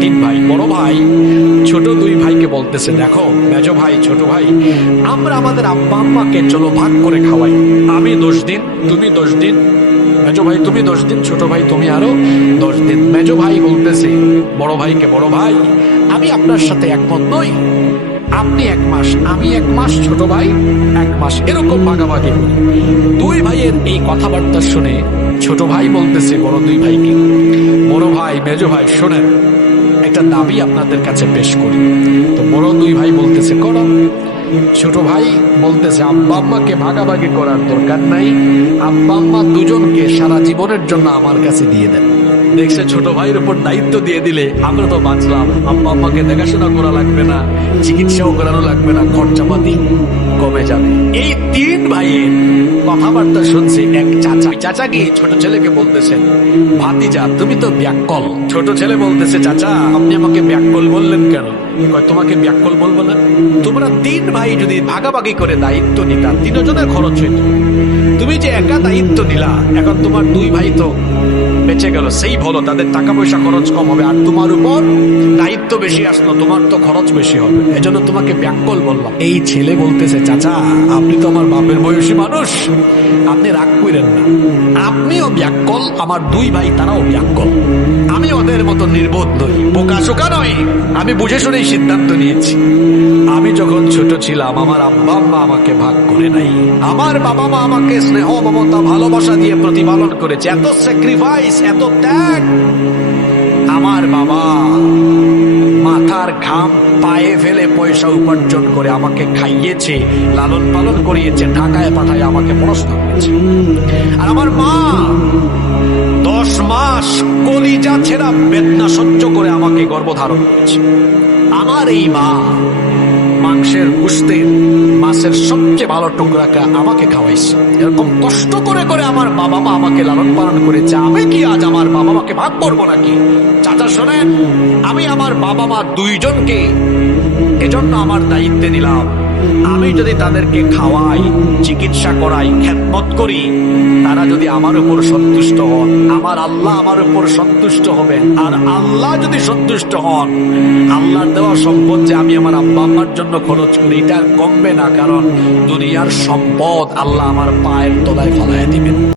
তিন ভাই, বড় ভাই ছোট দুই ভাইকে বলতেছে, দেখো মেজো ভাই ছোট ভাই, আমরা আমাদের আব্বা আম্মাকে চলো ভাগ করে খাওয়াই। আমি 10 দিন, তুমি 10 দিন, মেজো ভাই তুমি 10 দিন, ছোট ভাই তুমি আরো 10 দিন। মেজো ভাই বলতেছে বড় ভাইকে, বড় ভাই আমি আপনার সাথে একমত নই, আপনি 1 মাস আমি 1 মাস, ছোট ভাই 1 মাস, এরকম ভাগাভাগি করি। দুই ভাইয়ের এই কথাবার্তা শুনে ছোট ভাই বলতেছে বড় দুই ভাইকে, বড় ভাই মেজো ভাই শোনেন, একটা দাবি আপনাদের কাছে পেশ করি। তো বড় দুই ভাই বলতেছে করো। ছোট ভাই বলতেছে আব্বা আম্মাকে ভাগাভাগি করার দরকার নাই, আব্বা আম্মা দুজনকে সারা জীবনের জন্য আমার কাছে দিয়ে দেন। দেখছে ছোট ভাইয়ের উপর দায়িত্ব দিয়ে দিলে আমরা তো বাঁচলাম, আব্বা আম্মাকে দেখাশোনা করা লাগবে না, চিকিৎসাও করানো লাগবে না, খরচাপাতি কমে যাবে। এই তিন ভাইয়ের কথাবার্তা শুনছে এক চাচা। চাচা গিয়ে ছোট ছেলেকে বলতেছেন, ভাতিজা তুমি তো ব্যাককল। ছোট ছেলে বলতেছে, চাচা আপনি আমাকে ব্যাককল বললেন কেন? তোমাকে ব্যাককল বলবো না, তোমরা 3 ভাই যদি ভাগাভাগি করে দায়িত্ব নিতা 3 জনের খরচ হইত, তুমি যে একা দায়িত্ব নিলা, এখন তোমার 2 ভাই তো বেঁচে গেল, সেই ভালো, তাদের টাকা পয়সা খরচ কম হবে, আর তোমার উপর দায়িত্ব বেশি আসলো, তোমার তো খরচ বেশি হবে, এজন্য তোমাকে ব্যাককল বললাম। এই ছেলে বলতেছে, চাচা আপনি তো আমার বাপের বয়সী মানুষ, আপনি রাগ করেন না, আপনিও ব্যাককল, আমার 2 ভাই তারাও ব্যাককল, আমি ওদের মতো নির্বোধ নই, বোকা শোকা নয়, আমি বুঝে শুনেই সিদ্ধান্ত নিয়েছি। আমি যখন ছোট ছিলাম আমার আব্বা আম্মা আমাকে ভাগ করে নাই, আমার বাবা মা আমাকে স্নেহ মমতা ভালোবাসা দিয়ে প্রতিপালন করেছে, এত স্যাক্রিফাইস এত ত্যাগ। আমার বাবা মাথার ঘাম পায়ে ফেলে পয়সা উপার্জন করে আমাকে খাইয়েছে, লালন পালন করিয়েছে, ঢাকায় পাঠায় আমাকে পড়াশোনা করেছে। আর আমার মা 10 মাস কলিজা ছেঁড়া বেদনা সহ্য করে আমাকে গর্ভধারণ করেছে। আমার এই মা মাংসের গোশতের মাছের সবচেয়ে ভালো টুকরাটা আমাকে খাওয়াইছে। এরকম কষ্ট করে করে আমার বাবা মা আমাকে লালন পালন করেছে, আমি কি আজ আমার বাবা মাকে ভাগ করবো নাকি? চাচা শোনেন, আমি আমার বাবা মা 2 জনকে এজন্য আমার দায়িত্বে নিলাম, আমি যদি তাদেরকে খাওয়াই, চিকিৎসা করাই, খেদমত করি, তারা যদি আমার উপর সন্তুষ্ট হন, আমার আল্লাহ আমার উপর সন্তুষ্ট হবেন। আর আল্লাহ যদি সন্তুষ্ট হন, আল্লাহর দেওয়া সম্পদ যে আমি আমার আব্বা আম্মার জন্য খরচ করি, এটা আর কমবে না, কারণ দুনিয়ার সম্পদ আল্লাহ আমার পায়ের তলায় ফলাইয়া দিবেন।